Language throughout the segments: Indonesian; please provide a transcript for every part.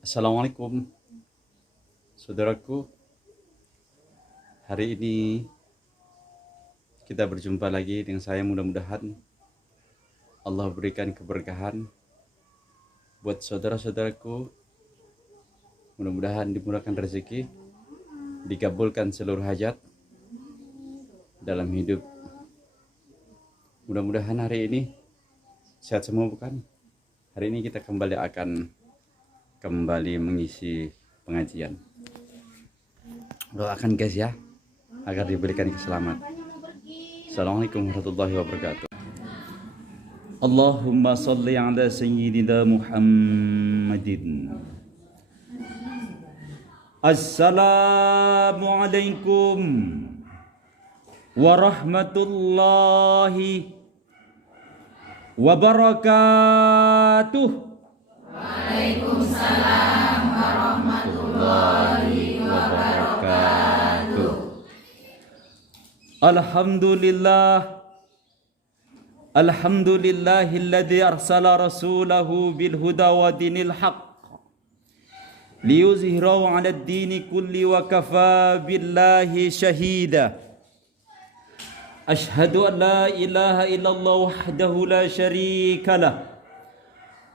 Assalamualaikum, saudaraku. Hari ini kita berjumpa lagi dengan saya. Mudah-mudahan Allah berikan keberkahan buat saudara-saudaraku. Mudah-mudahan dimurahkan rezeki, dikabulkan seluruh hajat dalam hidup. Mudah-mudahan hari ini sehat semua, bukan? Hari ini kita kembali mengisi pengajian. Doakan guys ya, agar diberikan keselamatan. Assalamualaikum warahmatullahi wabarakatuh. Allahumma salli ala sayyidina Muhammadin. Assalamualaikum warahmatullahi wabarakatuh. Waalaikumsalam warahmatullahi wabarakatuh. Alhamdulillahilladzi arsala rasulahu bil huda wa dinil haqq liyuzhirahu 'alad dini kulli wa kafa billahi syahida. Ashhadu an la ilaha illallah wahdahu la syarika lah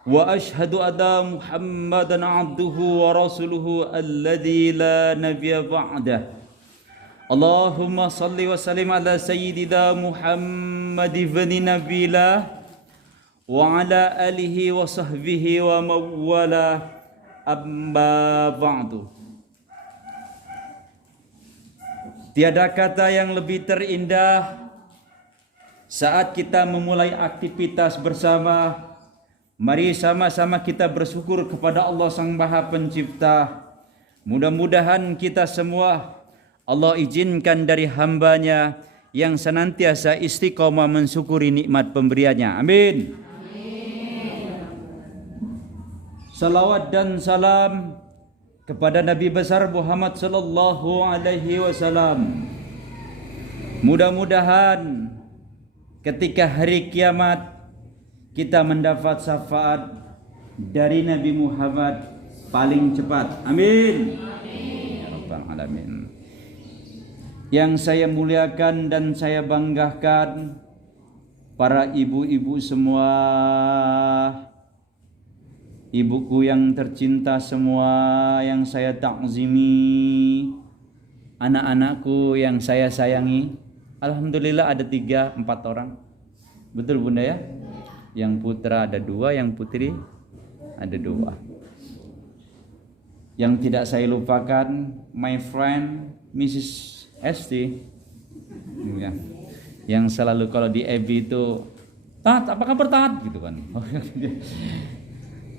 wa ashhadu anna Muhammadan 'abduhu wa rasuluhu alladzi la nabiyya ba'dah. Allahumma salli wa sallim ala sayyidina Muhammad ibn Nabilah wa ala alihi wa sahbihi wa mawala, amma ba'du. Tiada kata yang lebih terindah saat kita memulai aktivitas bersama. Mari sama-sama kita bersyukur kepada Allah Sang Maha Pencipta. Mudah-mudahan kita semua Allah izinkan dari hambanya yang senantiasa istiqomah mensyukuri nikmat pemberiannya. Amin. Salawat dan salam kepada Nabi besar Muhammad sallallahu alaihi wasallam. Mudah-mudahan ketika hari kiamat kita mendapat syafaat dari Nabi Muhammad paling cepat. Amin. Ya Rabbal Alamin. Yang saya muliakan dan saya banggakan, para ibu-ibu semua, ibuku yang tercinta semua yang saya takzimi, anak-anakku yang saya sayangi. Alhamdulillah ada 3-4 orang. Betul Bunda ya? Yang putra ada 2, yang putri ada 2. Yang tidak saya lupakan, my friend Mrs. Esti, ya, yang selalu kalau di EB itu, Tat, apa kabar Tat? Gitu kan.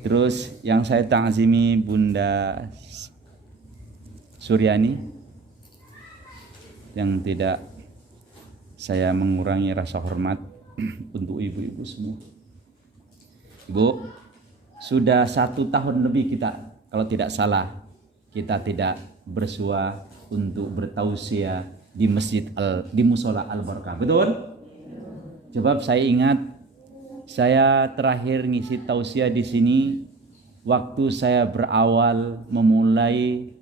Terus yang saya ta'zimi Bunda Suryani, yang tidak saya mengurangi rasa hormat untuk ibu-ibu semua. Ibu, sudah 1 tahun lebih kita, kalau tidak salah, kita tidak bersua untuk bertausiah di di Musola Al-Barakah. Betul? Coba saya ingat, saya terakhir ngisi tausiah di sini waktu saya berawal memulai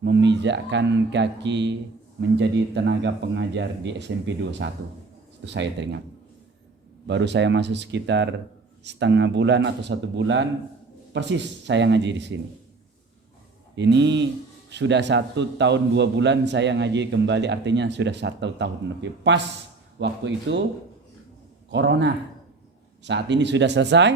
memijakkan kaki menjadi tenaga pengajar di SMP 21. Itu saya teringat. Baru saya masuk sekitar setengah bulan atau 1 bulan persis saya ngaji di sini. Ini sudah 1 tahun 2 bulan saya ngaji kembali, artinya sudah 1 tahun lebih. Pas waktu itu Corona. Saat ini sudah selesai.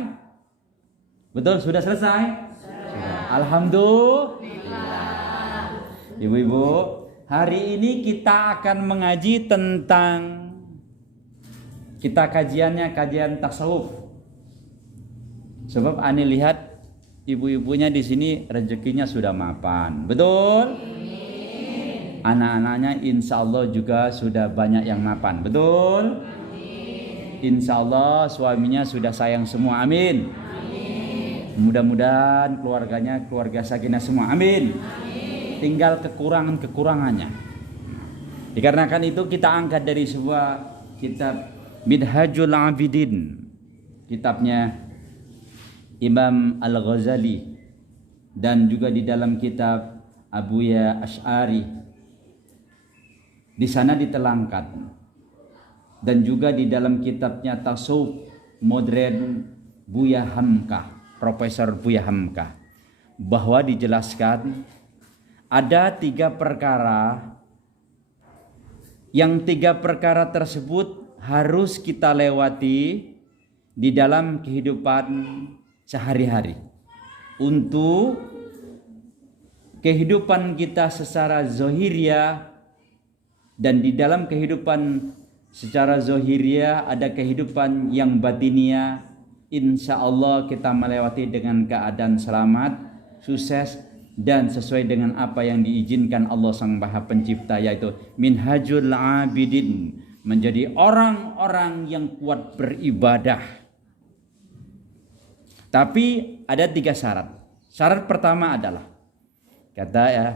Betul, sudah selesai? Sudah. Alhamdulillah. Ibu-ibu, hari ini kita akan mengaji tentang, kita kajiannya kajian tasawuf. Sebab Ani lihat ibu-ibunya di sini rezekinya sudah mapan. Betul? Anak-anaknya insya Allah juga sudah banyak yang mapan. Betul? Insya Allah suaminya sudah sayang semua. Amin. Mudah-mudahan keluarganya keluarga sakinah semua. Amin. Tinggal kekurangan-kekurangannya. Dikarenakan itu kita angkat dari sebuah kitab Minhajul Abidin, kitabnya Imam Al-Ghazali dan juga di dalam kitab Abuya Asy'ari. Di sana ditelangkan, dan juga di dalam kitabnya Tasawuf Modern Buya Hamka, Profesor Buya Hamka, bahwa dijelaskan ada 3 perkara, yang 3 perkara tersebut harus kita lewati di dalam kehidupan sehari-hari untuk kehidupan kita secara zohiriah. Dan di dalam kehidupan secara zohiriah ada kehidupan yang batinia. Insya Allah kita melewati dengan keadaan selamat, sukses, dan sesuai dengan apa yang diizinkan Allah Sang Maha Pencipta, yaitu minhajul abidin, menjadi orang-orang yang kuat beribadah. Tapi ada 3 syarat. Syarat pertama adalah, kata ya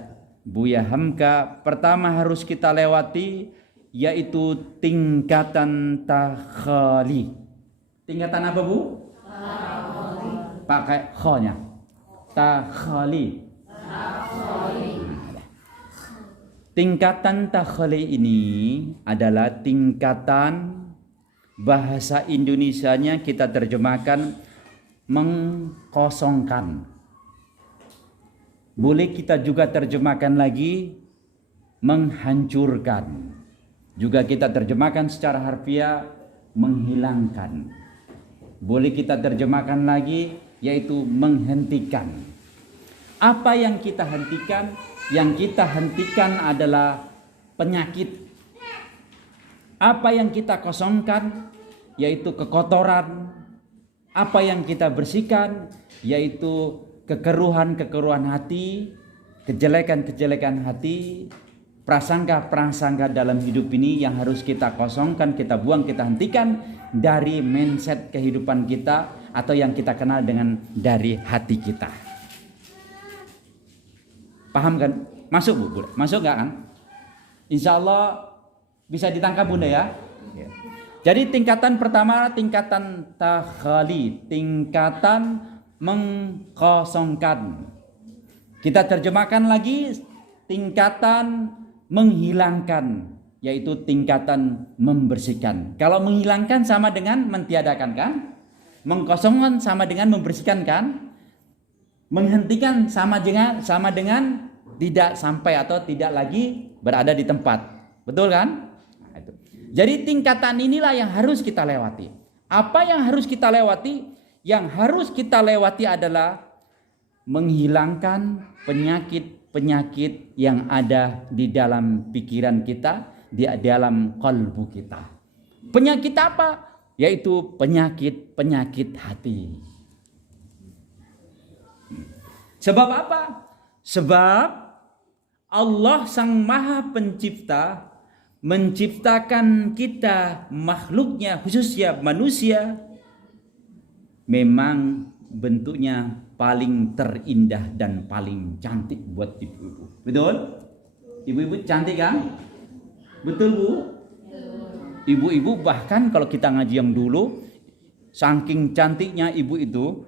Buya Hamka, pertama harus kita lewati yaitu tingkatan takhali. Tingkatan apa, Bu? Takhali. Pakai kho-nya. Takhali. Tingkatan takhali ini adalah tingkatan, bahasa Indonesianya kita terjemahkan mengkosongkan. Boleh kita juga terjemahkan lagi menghancurkan. Juga kita terjemahkan secara harfiah menghilangkan. Boleh kita terjemahkan lagi yaitu menghentikan. Apa yang kita hentikan? Yang kita hentikan adalah penyakit. Apa yang kita kosongkan? Yaitu kekotoran. Apa yang kita bersihkan? Yaitu kekeruhan-kekeruhan hati, kejelekan-kejelekan hati, prasangka-prasangka dalam hidup ini yang harus kita kosongkan, kita buang, kita hentikan dari mindset kehidupan kita atau yang kita kenal dengan dari hati kita. Paham kan? Masuk, Bu? Masuk nggak kan? Insya Allah bisa ditangkap, Bunda ya. Jadi tingkatan pertama tingkatan takhali, tingkatan mengkosongkan. Kita terjemahkan lagi tingkatan menghilangkan, yaitu tingkatan membersihkan. Kalau menghilangkan sama dengan mentiadakan kan? Mengkosongkan sama dengan membersihkan kan? Menghentikan sama dengan tidak sampai atau tidak lagi berada di tempat. Betul kan? Nah, itu. Jadi tingkatan inilah yang harus kita lewati. Apa yang harus kita lewati? Yang harus kita lewati adalah menghilangkan penyakit-penyakit yang ada di dalam pikiran kita, di dalam kalbu kita. Penyakit apa? Yaitu penyakit-penyakit hati. Sebab apa? Sebab Allah Sang Maha Pencipta menciptakan kita makhluknya, khususnya manusia, memang bentuknya paling terindah dan paling cantik buat ibu-ibu. Betul? Ibu-ibu cantik kan? Betul, Bu? Ibu-ibu bahkan kalau kita ngaji yang dulu, saking cantiknya ibu itu,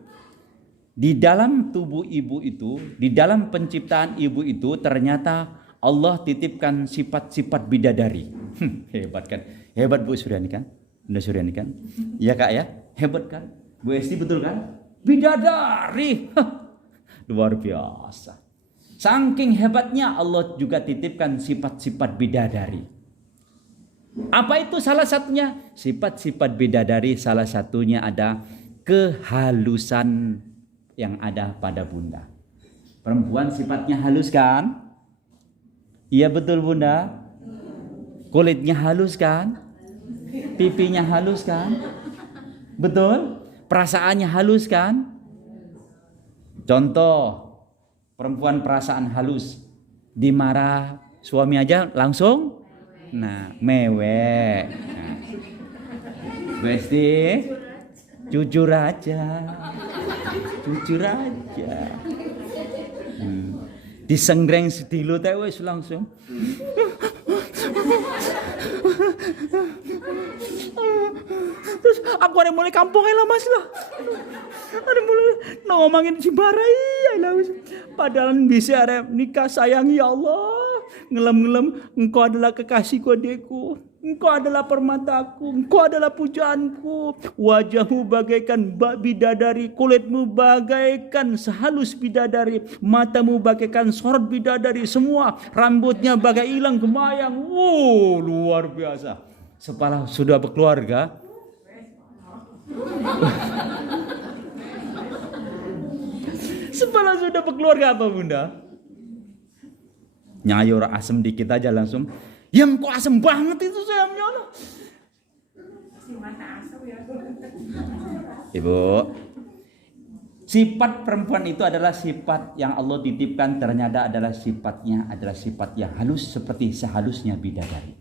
di dalam tubuh ibu itu, di dalam penciptaan ibu itu ternyata Allah titipkan sifat-sifat bidadari. Hebat kan? Hebat Bu Suryani kan? Bunda Suryani kan? Iya Kak ya? Hebat kan? Bu Esti betul kan? Bidadari. Luar biasa. Saking hebatnya Allah juga titipkan sifat-sifat bidadari. Apa itu salah satunya? Sifat-sifat bidadari salah satunya ada kehalusan yang ada pada Bunda. Perempuan sifatnya halus kan? Iya betul Bunda? Kulitnya halus kan? Pipinya halus kan? Betul? Perasaannya halus kan? Contoh, perempuan perasaan halus, dimarah suami aja langsung, nah mewek. Nah. Besti, jujur aja, jujur aja. Disenggreng sedilo teh wis langsung. Terus aku ada mulai kampung lah mas lah. Ada mulai ngomongin si Barai lah. Padahal bisa ada nikah sayang ya Allah. Ngelem-ngelem engkau adalah kekasihku adikku. Engkau adalah permataku, engkau adalah pujaanku. Wajahmu bagaikan bidadari, kulitmu bagaikan sehalus bidadari, matamu bagaikan sorot bidadari semua, rambutnya bagai ilang gemayang. Wow, luar biasa. Setelah sudah berkeluarga, setelah sudah berkeluarga apa bunda? Nyayur asem dikit aja langsung. Yang kok asem banget itu sayangnya. Ibu, sifat perempuan itu adalah sifat yang Allah titipkan, ternyata adalah sifatnya adalah sifat yang halus seperti sehalusnya bidadari.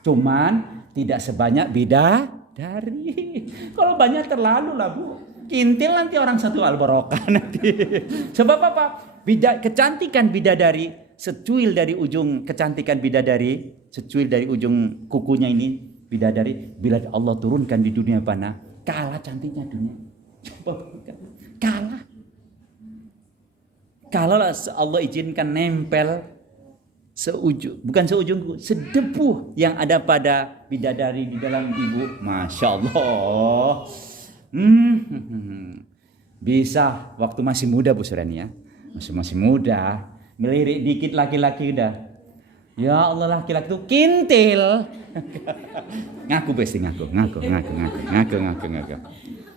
Cuman tidak sebanyak bidadari. Kalau banyak terlalu lah bu. Kintil nanti orang satu al-barokah nanti. Sebab apa? Kecantikan bidadari secuil dari ujung kecantikan bidadari, secuil dari ujung kukunya ini bidadari, bila Allah turunkan di dunia mana, kalah cantiknya dunia. Coba kalah. Kalau Allah izinkan nempel sedebu yang ada pada bidadari di dalam ibu, masya Allah. Bisa waktu masih muda Bu Surani ya, masih muda. Melirik dikit laki-laki udah. Ya Allah laki-laki itu kintil. Ngaku besi ngaku.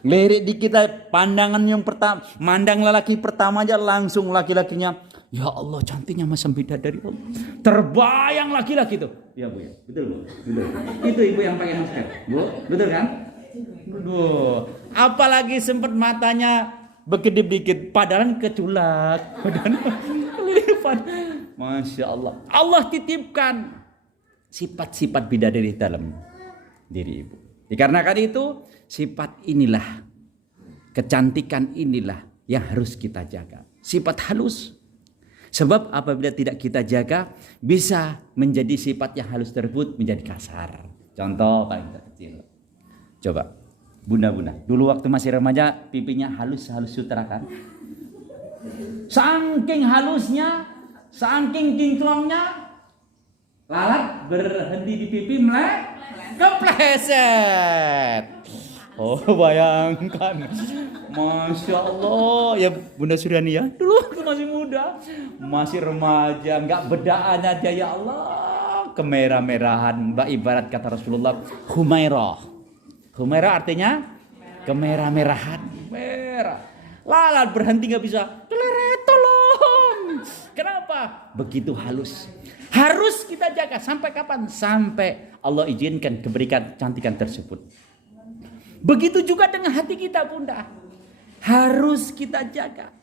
Lirik dikit pandangan yang pertama, mandang lelaki pertama aja langsung laki-lakinya. Ya Allah cantiknya macam bidadari Allah. Terbayang laki-laki itu. Ya Bu ya, betul Bu. Betul. Itu ibu yang pakai masker. Bu, betul kan? Aduh, apalagi sempat matanya berkedip dikit, padahal keculak. Masya Allah. Allah titipkan sifat-sifat bidadari dalam diri ibu. Dikarenakan itu sifat inilah, kecantikan inilah yang harus kita jaga. Sifat halus. Sebab apabila tidak kita jaga, bisa menjadi sifat yang halus tersebut menjadi kasar. Contoh paling kecil. Coba, bunda-bunda. Dulu waktu masih remaja, pipinya halus sutra kan? Saking halusnya, saking kinclongnya, lalat berhenti di pipi kepleset. Oh bayangkan, masya Allah ya Bunda Suryani ya. Dulu waktu masih muda, masih remaja, nggak bedaan aja ya Allah, kemerah-merahan. Mbak ibarat kata Rasulullah, Humairah. Humairah artinya kemerah-merahan, merah. Lalat berhenti nggak bisa. Tolong. Kenapa? Begitu halus. Harus kita jaga sampai kapan? Sampai Allah izinkan keberikan cantikan tersebut. Begitu juga dengan hati kita bunda. Harus kita jaga.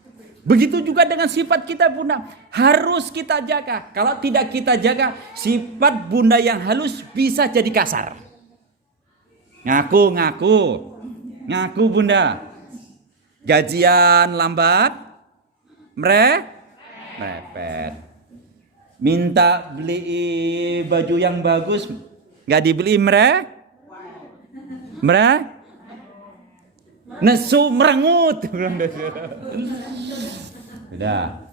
Begitu juga dengan sifat kita bunda. Harus kita jaga. Kalau tidak kita jaga, sifat bunda yang halus bisa jadi kasar. Ngaku bunda. Gajian lambat, merepet. Minta beli baju yang bagus, nggak dibeli nesu merengut. Udah.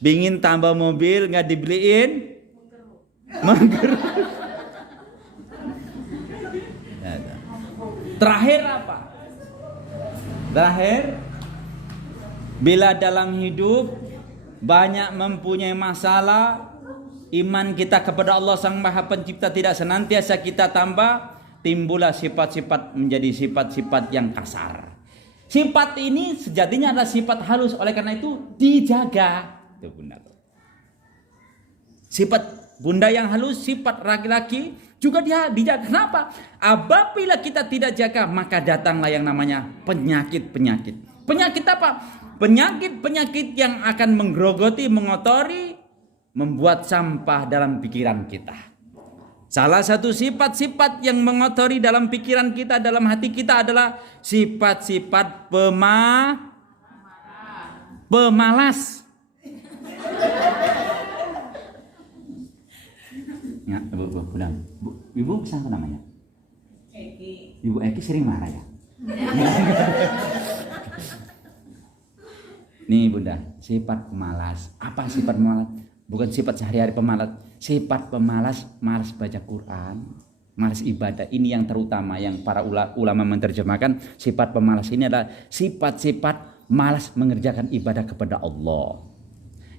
Bingin tambah mobil, nggak dibeliin, mager. Terakhir apa? Terakhir, bila dalam hidup banyak mempunyai masalah, iman kita kepada Allah Sang Maha Pencipta tidak senantiasa kita tambah, timbullah sifat-sifat menjadi sifat-sifat yang kasar. Sifat ini sejatinya adalah sifat halus, oleh karena itu dijaga. Itu bunda. Sifat bunda yang halus, sifat laki-laki juga dia dijaga. Kenapa? Apabila kita tidak jaga, maka datanglah yang namanya penyakit-penyakit. Penyakit apa? Penyakit-penyakit yang akan menggerogoti, mengotori, membuat sampah dalam pikiran kita. Salah satu sifat-sifat yang mengotori dalam pikiran kita, dalam hati kita adalah sifat-sifat pemalas. Ya, ibu, ibu siapa namanya? Ibu Eki sering marah ya. Nih Bunda, sifat pemalas. Apa sifat pemalas? Bukan sifat sehari-hari pemalas. Sifat pemalas, malas baca Quran, malas ibadah. Ini yang terutama yang para ulama menerjemahkan sifat pemalas ini adalah sifat-sifat malas mengerjakan ibadah kepada Allah.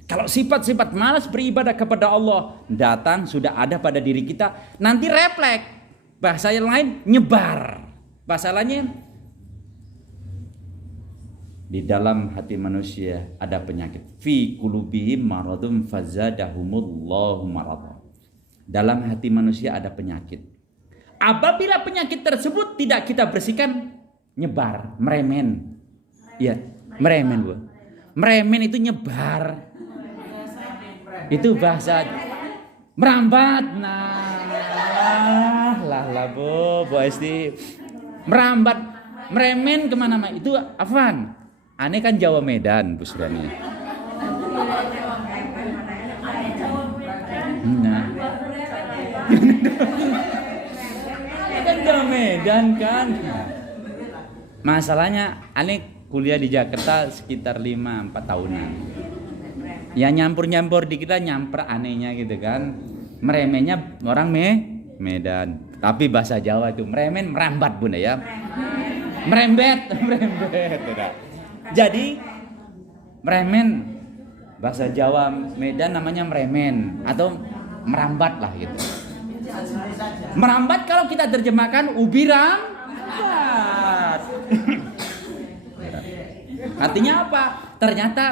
Kalau sifat-sifat malas beribadah kepada Allah datang sudah ada pada diri kita, nanti refleks. Bahasa yang lain nyebar. Bahasa lainnya di dalam hati manusia ada penyakit. Fi qulubihim maradun fazadahumullahu marad. Dalam hati manusia ada penyakit. Apabila penyakit tersebut tidak kita bersihkan, nyebar, meremen. Iya, meremen, Bu. Meremen itu nyebar. Itu bahasa merambat. Nah, lah Bu Esti. Merambat, meremen kemana-mana. Itu apaan? Aneh kan Jawa Medan, Bu Surani. Nah. Kan Jawa Medan kan. Masalahnya aneh kuliah di Jakarta sekitar 5-4 tahunan. Ya nyampur-nyampur di kita nyamper anehnya gitu kan. Meremennya orang Medan. Tapi bahasa Jawa itu meremen merambat Bunda ya. Merembet. Jadi meremen bahasa Jawa Medan namanya meremen atau merambat lah gitu. Merambat kalau kita terjemahkan ubi rambat. Artinya apa? Ternyata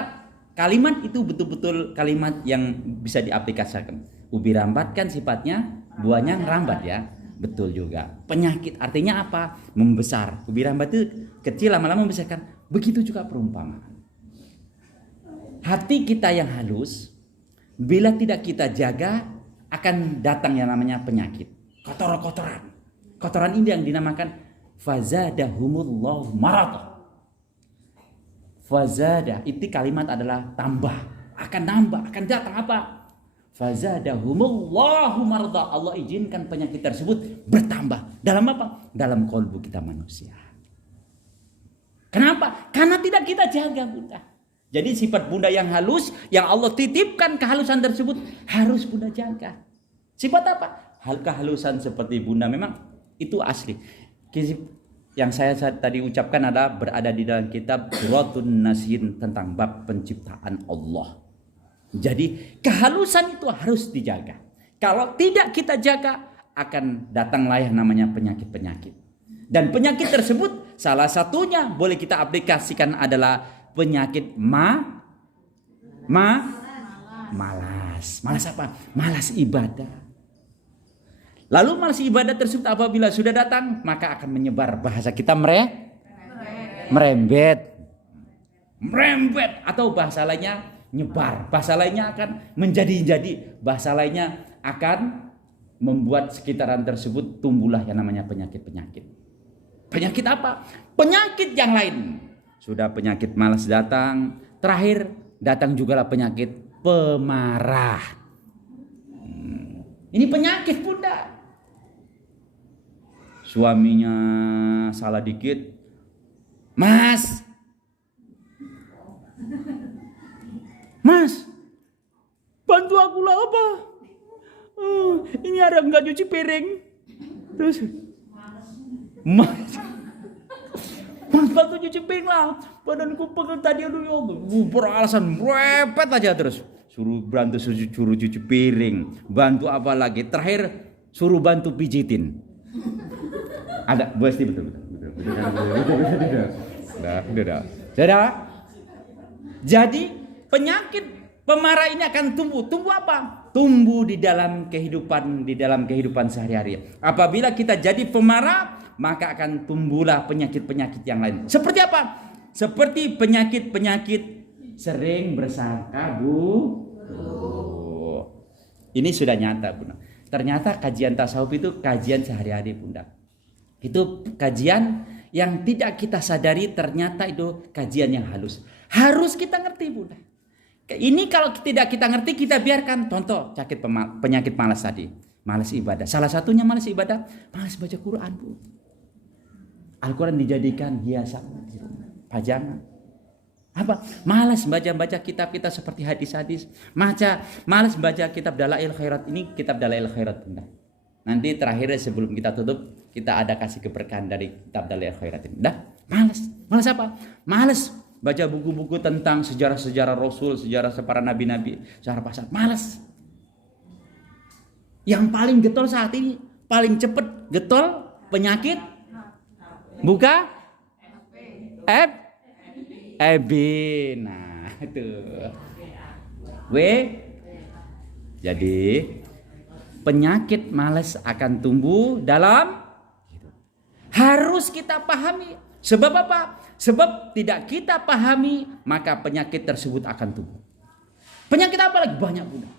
kalimat itu betul-betul kalimat yang bisa diaplikasikan. Ubi rambat kan sifatnya buahnya ngerambat ya. Betul juga. Penyakit artinya apa? Membesar. Ubi rambat itu kecil lama-lama membesarkan. Begitu juga perumpamaan. Hati kita yang halus, bila tidak kita jaga, akan datang yang namanya penyakit. Kotoran-kotoran. Kotoran ini yang dinamakan fazadahumullahu marad. Fazada, itu kalimat adalah tambah. Akan nambah, akan datang apa? Fazadahumullahu marada. Allah izinkan penyakit tersebut bertambah. Dalam apa? Dalam kalbu kita manusia. Kenapa? Karena tidak kita jaga Bunda. Jadi sifat Bunda yang halus, yang Allah titipkan kehalusan tersebut harus Bunda jaga. Sifat apa? Hal kehalusan seperti Bunda memang itu asli. Yang saya tadi ucapkan adalah berada di dalam kitab Duratun Nasihin tentang bab penciptaan Allah. Jadi kehalusan itu harus dijaga. Kalau tidak kita jaga, akan datanglah yang namanya penyakit-penyakit. Dan penyakit tersebut salah satunya boleh kita aplikasikan adalah penyakit malas. Malas apa? Malas ibadah. Lalu malas ibadah tersebut apabila sudah datang, maka akan menyebar. Bahasa kita merembet. Merembet atau bahasa lainnya nyebar. Bahasa lainnya akan menjadi-jadi. Bahasa lainnya akan membuat sekitaran tersebut tumbuhlah yang namanya penyakit-penyakit. Penyakit apa? Penyakit yang lain. Sudah penyakit malas datang. Terakhir datang jugalah penyakit pemarah. Ini penyakit Bunda. Suaminya salah dikit. Mas, bantu aku lah apa? Ini ada nggak cuci piring? Terus Mas, bantu cuci piring lah. Badanku pegel tadi aduh beralasan repet aja terus. Suruh bantu suruh cuci piring, bantu apa lagi? Terakhir suruh bantu pijitin. Ada pasti betul. Sudah. Jadi penyakit pemarah ini akan tumbuh. Tumbuh apa? Tumbuh di dalam kehidupan sehari-hari. Apabila kita jadi pemarah, maka akan tumbuhlah penyakit-penyakit yang lain. Seperti apa? Seperti penyakit-penyakit sering bersangka Ini sudah nyata Bunda. Ternyata kajian tasawuf itu kajian sehari-hari Bunda. Itu kajian yang tidak kita sadari, ternyata itu kajian yang halus. Harus kita ngerti Bunda. Ini kalau tidak kita ngerti, kita biarkan. Contoh penyakit malas tadi. Malas ibadah. Salah satunya malas ibadah, malas baca Quran Bu. Al-Quran dijadikan hiasan di rumah, pajangan. Apa? Malas baca kitab-kitab seperti hadis-hadis. Malas baca kitab Dalail Khairat. Ini kitab Dalail Khairat. Nanti terakhir sebelum kita tutup, kita ada kasih keberkahan dari kitab Dalail Khairat ini. Dah, malas. Malas apa? Malas baca buku-buku tentang sejarah-sejarah Rasul, sejarah para nabi-nabi, sejarah pasar. Malas. Yang paling getol saat ini, paling cepat getol penyakit buka EB. Nah, itu. Jadi penyakit malas akan tumbuh dalam hidup. Harus kita pahami. Sebab apa? Sebab tidak kita pahami, maka penyakit tersebut akan tumbuh. Penyakit apa lagi? Banyak Bunda.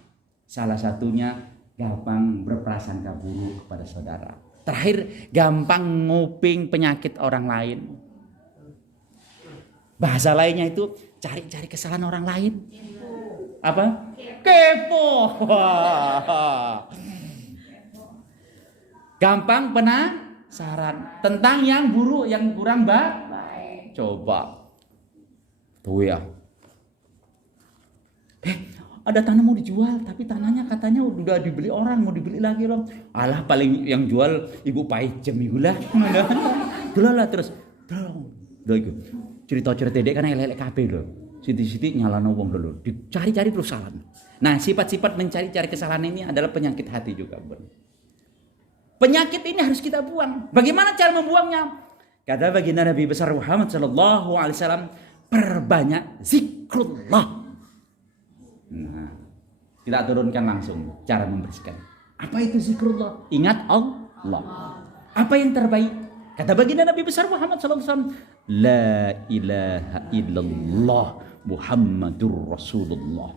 Salah satunya gampang berprasangka buruk kepada saudara. Terakhir, gampang nguping penyakit orang lain. Bahasa lainnya itu cari-cari kesalahan orang lain. Apa? Kepo. Gampang penasaran tentang yang buruk, yang kurang baik. Coba. Tuh ya. Ada tanah mau dijual, tapi tanahnya katanya udah dibeli orang, mau dibeli lagi loh. Alah, paling yang jual Ibu Paijem lah. Lah terus. Dong. Cerita-cerita dek kan elek kabeh lho. Siti-siti nyalano wong dulu. Dicari-cari terus salah. Nah, sifat-sifat mencari-cari kesalahan ini adalah penyakit hati juga, Bun. Penyakit ini harus kita buang. Bagaimana cara membuangnya? Kata baginda Nabi besar Muhammad sallallahu alaihi wasallam, perbanyak zikrullah. Nah, kita turunkan langsung cara membersihkan. Apa itu zikrullah? Ingat Allah. Apa yang terbaik? Kata baginda Nabi besar Muhammad sallallahu alaihi wasallam, la ilaha illallah Muhammadur Rasulullah.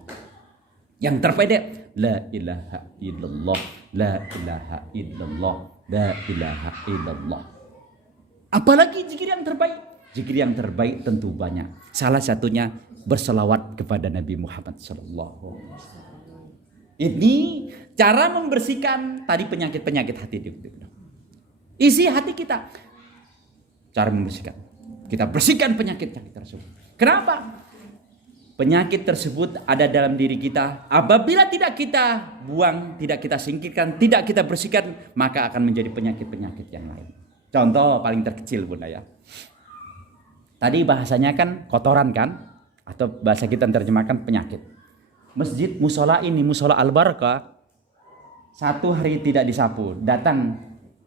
Yang terpedek, la ilaha illallah, la ilaha illallah, la ilaha illallah. Apalagi zikir yang terbaik? Zikir yang terbaik tentu banyak. Salah satunya berselawat kepada Nabi Muhammad sallallahu alaihi wasallam. Ini cara membersihkan tadi penyakit-penyakit hati. Isi hati kita. Cara membersihkan. Kita bersihkan penyakit-penyakit tersebut. Kenapa? Penyakit tersebut ada dalam diri kita. Apabila tidak kita buang, tidak kita singkirkan, tidak kita bersihkan, maka akan menjadi penyakit-penyakit yang lain. Contoh paling terkecil Bunda ya. Tadi bahasanya kan kotoran kan? Atau bahasa kita terjemahkan penyakit. Masjid musola ini, musola Al-Barakah, 1 hari tidak disapu. Datang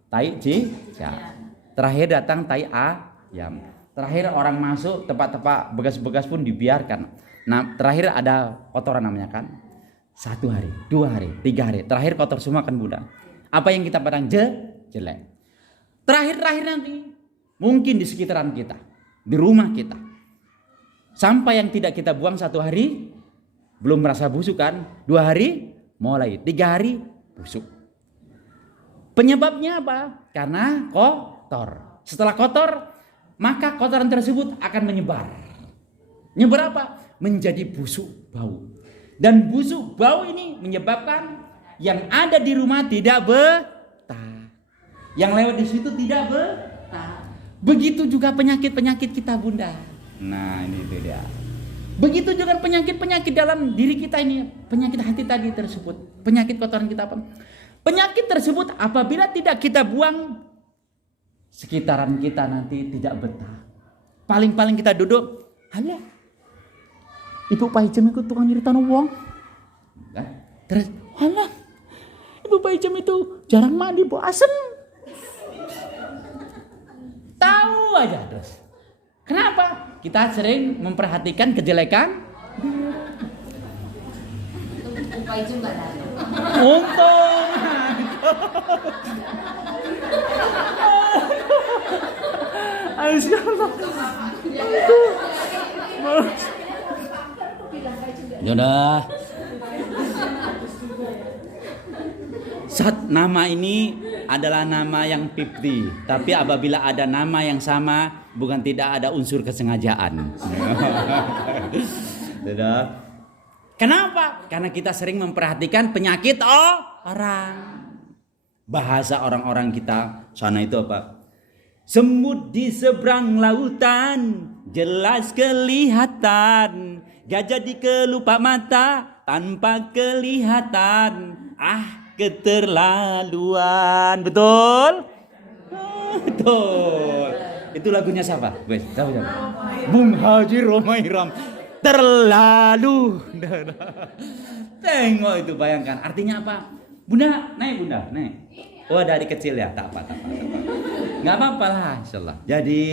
tai cicak. Terakhir datang tai ayam. Terakhir orang masuk tempat-tempat bekas-bekas pun dibiarkan. Nah, terakhir ada kotoran namanya kan. 1 hari, 2 hari, 3 hari. Terakhir kotor semua kan Bunda. Apa yang kita pandang jelek. Terakhir nanti mungkin di sekitaran kita, di rumah kita. Sampah yang tidak kita buang 1 hari belum merasa busuk kan. 2 hari mulai, 3 hari busuk. Penyebabnya apa? Karena kotor. Setelah kotor, maka kotoran tersebut akan menyebar. Nyebar apa? Menjadi busuk bau. Dan busuk bau ini menyebabkan yang ada di rumah tidak betah. Yang lewat di situ tidak betah. Begitu juga penyakit-penyakit kita Bunda. Nah, ini itu dia. Begitu juga penyakit-penyakit dalam diri kita ini. Penyakit hati tadi tersebut. Penyakit kotoran kita apa? Penyakit tersebut apabila tidak kita buang, sekitaran kita nanti tidak betah. Paling-paling kita duduk, halah, Ibu Paijem itu tukang nyeritain wong. Terus, halah, Ibu Paijem itu jarang mandi, bau asem. Tahu aja terus. Kenapa? Kita sering memperhatikan kejelekan. Ibu Paijem nggak datang. Untung. Yaudah. Saat nama ini adalah nama yang 50, tapi apabila ada nama yang sama, bukan tidak ada unsur kesengajaan. Kenapa? Karena kita sering memperhatikan penyakit orang. Bahasa orang-orang kita sana itu apa? Semut di seberang lautan jelas kelihatan. Gajah di kelupak mata tanpa kelihatan. Ah, keterlaluan. Betul? Betul. Itu lagunya siapa? Wes, tahu siapa? Bung Haji Romairam. Terlalu. Tengok itu, bayangkan. Artinya apa? Bunda, naik Bunda, naik. Oh, dari kecil ya, tak apa. Nggak apa-apa lah, insyaallah. Jadi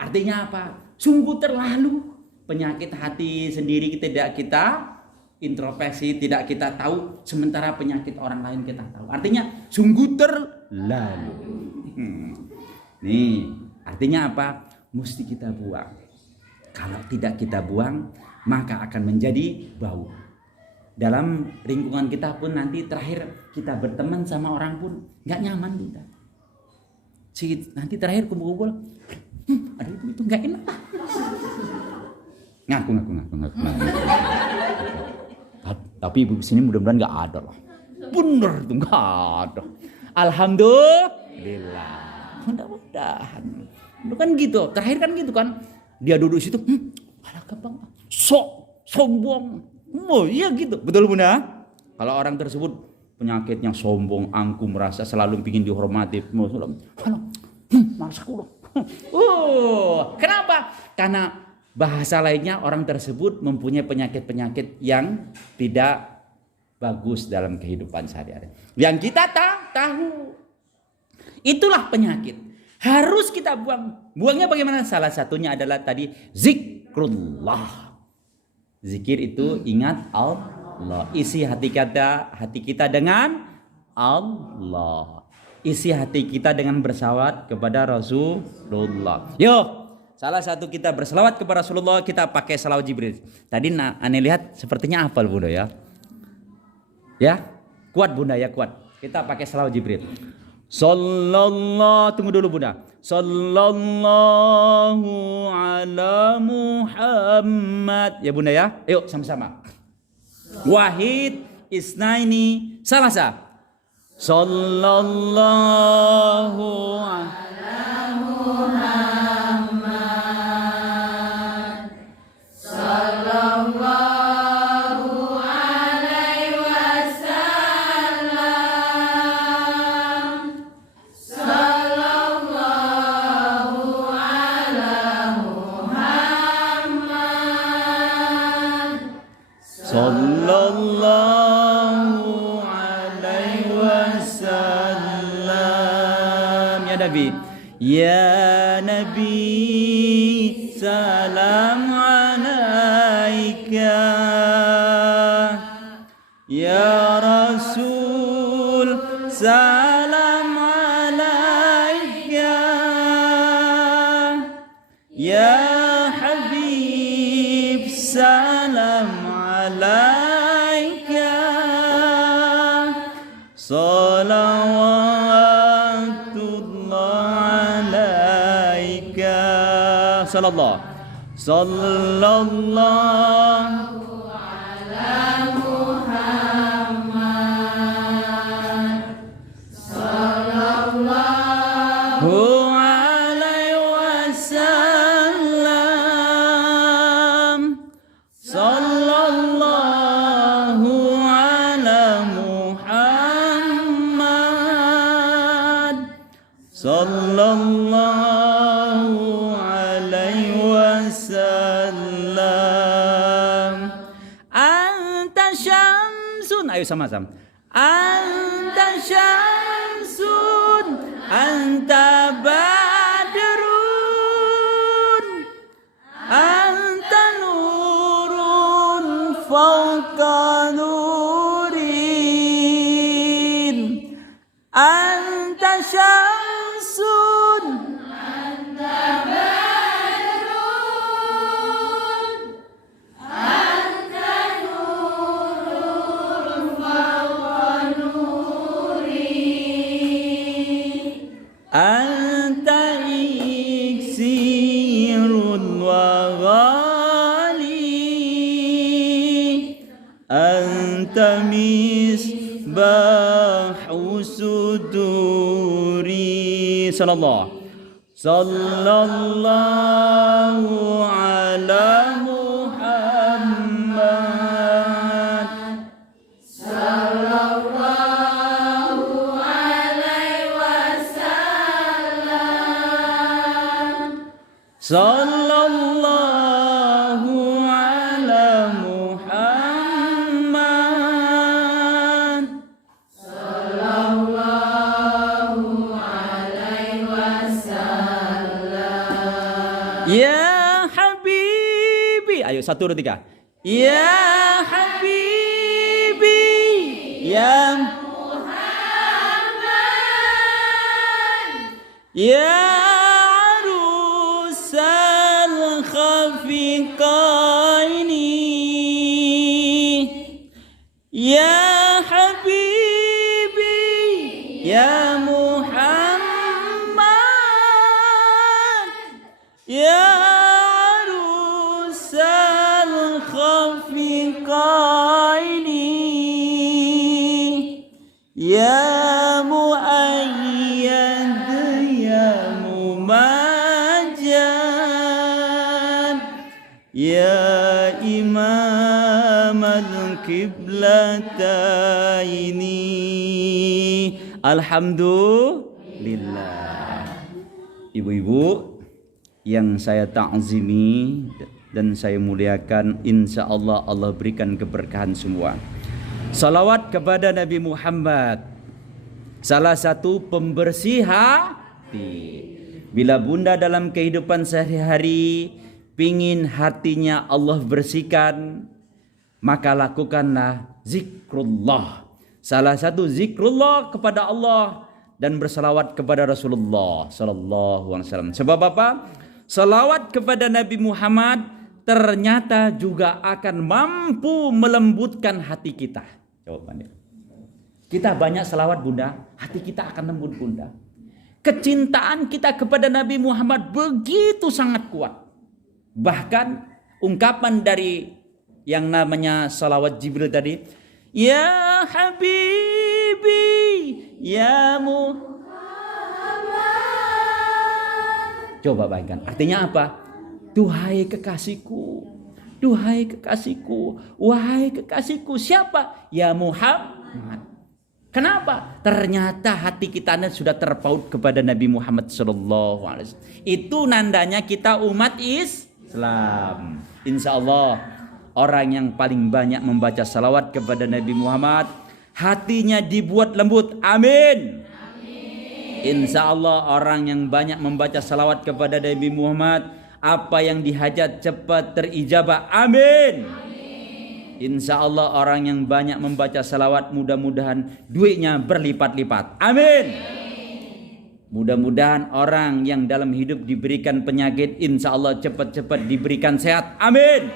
artinya apa? Sungguh terlalu. Penyakit hati sendiri tidak kita introspeksi, tidak kita tahu, sementara penyakit orang lain kita tahu. Artinya sungguh terlalu. Nih, artinya apa? Mesti kita buang. Kalau tidak kita buang, maka akan menjadi bau. Dalam lingkungan kita pun nanti terakhir kita berteman sama orang pun nggak nyaman kita. Nanti terakhir kumpul-kumpul, aduh itu nggak enak. Ngaku. Tapi ibu sini mudah-mudahan nggak ada lah. Bener tuh nggak ada. Alhamdulillah. Mudah-mudahan. Itu kan gitu. Terakhir kan gitu kan. Dia duduk situ. Alah gampang. Sombong. Oh iya gitu. Betul Bunda? Kalau orang tersebut penyakitnya sombong, angkuh, merasa selalu ingin dihormati. Kenapa? Karena bahasa lainnya orang tersebut mempunyai penyakit-penyakit yang tidak bagus dalam kehidupan sehari-hari. Yang kita tahu. Itulah penyakit. Harus kita buang. Buangnya bagaimana? Salah satunya adalah tadi zikrullah. Zikir itu ingat Allah. Isi hati kita dengan Allah. Isi hati kita dengan bersalawat kepada Rasulullah. Yuk. Salah satu kita berselawat kepada Rasulullah, kita pakai salawat Jibril. Tadi aneh lihat sepertinya hafal Bunda ya. Ya, kuat Bunda ya, kuat. Kita pakai salawat Jibril. Sallallahu, tunggu dulu Bunda. Sallallahu ala Muhammad. Ya Bunda ya, yuk sama-sama. Wahid, isnaini, salasa. Sallallahu ala Muhammad. Sallallahu alaihi wasallam. Ya Nabi, ya Nabi, salam alaika. Ya Rasul, salam alaika. Ya Habib, salam alaika. Salawatullah alaika. Sallallahu ala Muhammad. Sallallahu alaihi wasallam. Sallallahu ala Muhammad. Sallallahu alaihi wasallam. Anta syamsun. Ayo sama-sama. Anta syamsun. Anta badrun. Anta nurun fawqa nurin. Anta syamsun. Anta badrun. Anta nurun fawqa nurin. Anta iksirun wa ghali. Anta misbahu suduri. Sallallahu Sallallahu ala Muhammad. Sallallahu alaihi wasallam. Sallallahu ala Muhammad. Sallallahu alaihi wasallam. Ya Habibi. Ayo 1, 2, 3. Ya Habibi. Ya Muhammad. Ya arusal khafiqaini. Ya Habibi. Ya Muhammad. Ya arusal khafiqaini. Ya muayyad ya mumajjad. Ya imam al-qiblataini. Alhamdulillah. Ibu-ibu yang saya ta'zimi dan saya muliakan, insya Allah Allah berikan keberkahan semua. Salawat kepada Nabi Muhammad, salah satu pembersih hati. Bila bunda dalam kehidupan sehari-hari pingin hatinya Allah bersihkan, maka lakukanlah zikrullah. Salah satu zikrullah kepada Allah dan bersalawat kepada Rasulullah sallallahu alaihi wasallam. Sebab apa? Salawat kepada Nabi Muhammad ternyata juga akan mampu melembutkan hati kita. Jawabannya. Kita banyak salawat bunda, hati kita akan lembut bunda. Kecintaan kita kepada Nabi Muhammad begitu sangat kuat. Bahkan ungkapan dari yang namanya salawat Jibril tadi, Ya Habibi, Ya Muhammad. Coba bayangkan, artinya apa? Duhai kekasihku, duhai kekasihku, wahai kekasihku. Siapa? Ya Muhammad. Kenapa? Ternyata hati kita sudah terpaut kepada Nabi Muhammad sallallahu alaihi wasallam. Itu nandanya kita umat Islam. Insya Allah orang yang paling banyak membaca salawat kepada Nabi Muhammad, hatinya dibuat lembut. Amin. Insya Allah orang yang banyak membaca salawat kepada Nabi Muhammad, apa yang dihajat cepat terijabah. Amin. Insya Allah orang yang banyak membaca salawat, mudah-mudahan duitnya berlipat-lipat. Amin. Mudah-mudahan orang yang dalam hidup diberikan penyakit, insya Allah cepat-cepat diberikan sehat. Amin.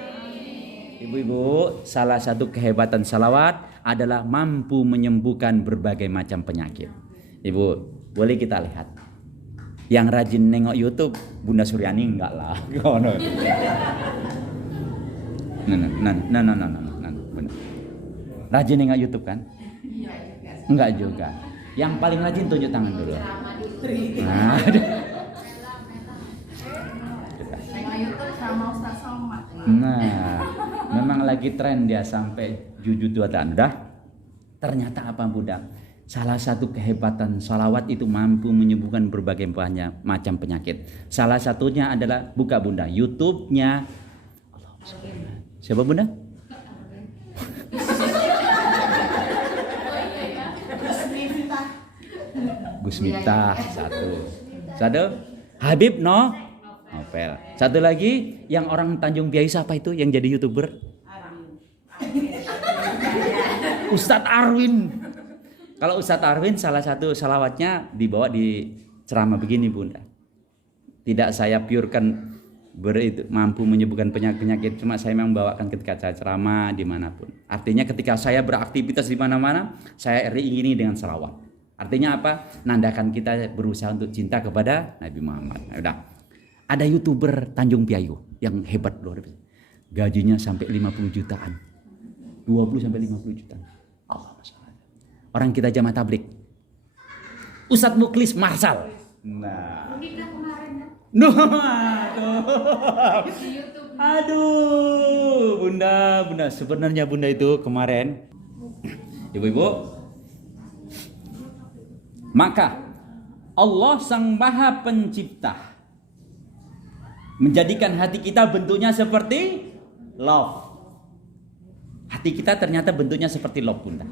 Ibu-ibu, salah satu kehebatan salawat adalah mampu menyembuhkan berbagai macam penyakit. Ibu, boleh kita lihat. Yang rajin nengok YouTube, Bunda Suryani enggak lah. Nah. Rajin nengok YouTube kan? Enggak juga. Yang paling rajin tunjuk tangan dulu. Nah, nah, memang lagi tren dia sampai jujur tua tanda. Ternyata apa Bunda? Salah satu kehebatan salawat itu mampu menyembuhkan berbagai macam penyakit. Salah satunya adalah, buka Bunda, YouTube-nya. Siapa Bunda? Gus Miftah. Satu. Habib Novel. Satu lagi yang orang Tanjung Piai, apa itu yang jadi YouTuber? Ustadz Arwin. Kalau Ustadz Arwin salah satu salawatnya dibawa di ceramah begini Bunda. Tidak saya piurkan mampu menyembuhkan penyakit, cuma saya memang membawakan ketika saya ceramah dimanapun. Artinya ketika saya beraktivitas di mana-mana, saya iringi dengan salawat. Artinya apa? Nandakan kita berusaha untuk cinta kepada Nabi Muhammad. Nah, udah. Ada YouTuber Tanjung Piayu yang hebat luar biasa. Gajinya sampai 50 jutaan. 20 sampai 50 jutaan. Allah masalah. Orang kita jamaah tablik. Ustadz Muklis Marsal. Nah. Duh, aduh, bunda, sebenarnya bunda itu kemarin, ibu-ibu, maka Allah Sang Maha Pencipta menjadikan hati kita bentuknya seperti love. Hati kita ternyata bentuknya seperti love, bunda.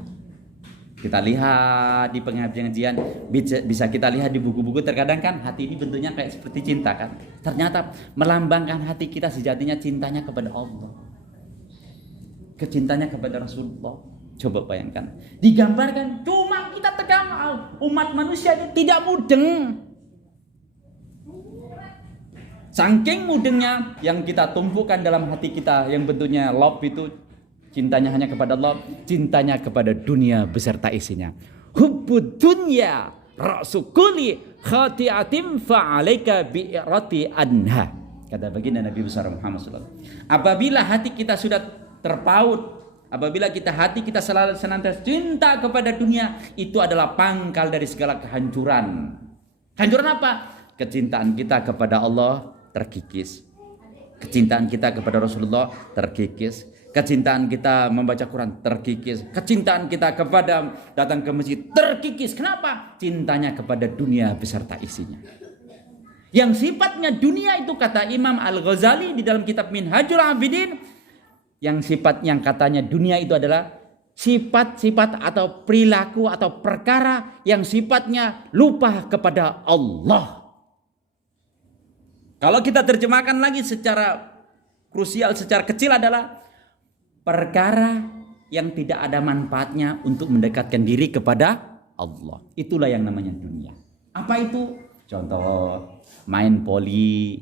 Kita lihat di pengajian, bisa kita lihat di buku-buku, terkadang kan hati ini bentuknya kayak seperti cinta kan. Ternyata melambangkan hati kita sejatinya cintanya kepada Allah, kecintanya kepada Rasulullah. Coba bayangkan, digambarkan cuma kita tegang, umat manusia ini tidak mudeng. Saking mudengnya yang kita tumpukan dalam hati kita yang bentuknya love itu, cintanya hanya kepada Allah, cintanya kepada dunia beserta isinya. Hubbud dunya ra'su kulli khati'atin fa'alaika bi'irati anha. Kata baginda Nabi besar Muhammad SAW. Apabila hati kita sudah terpaut, apabila hati kita selalu senantiasa cinta kepada dunia, itu adalah pangkal dari segala kehancuran. Kehancuran apa? Kecintaan kita kepada Allah terkikis. Kecintaan kita kepada Rasulullah terkikis. Kecintaan kita membaca Quran terkikis. Kecintaan kita kepada datang ke masjid terkikis. Kenapa? Cintanya kepada dunia beserta isinya. Yang sifatnya dunia itu, kata Imam Al-Ghazali di dalam kitab Minhajul Abidin, yang sifat yang katanya dunia itu adalah sifat-sifat atau perilaku atau perkara yang sifatnya lupa kepada Allah. Kalau kita terjemahkan lagi secara krusial, secara kecil adalah perkara yang tidak ada manfaatnya untuk mendekatkan diri kepada Allah. Itulah yang namanya dunia. Apa itu? Contoh main poli.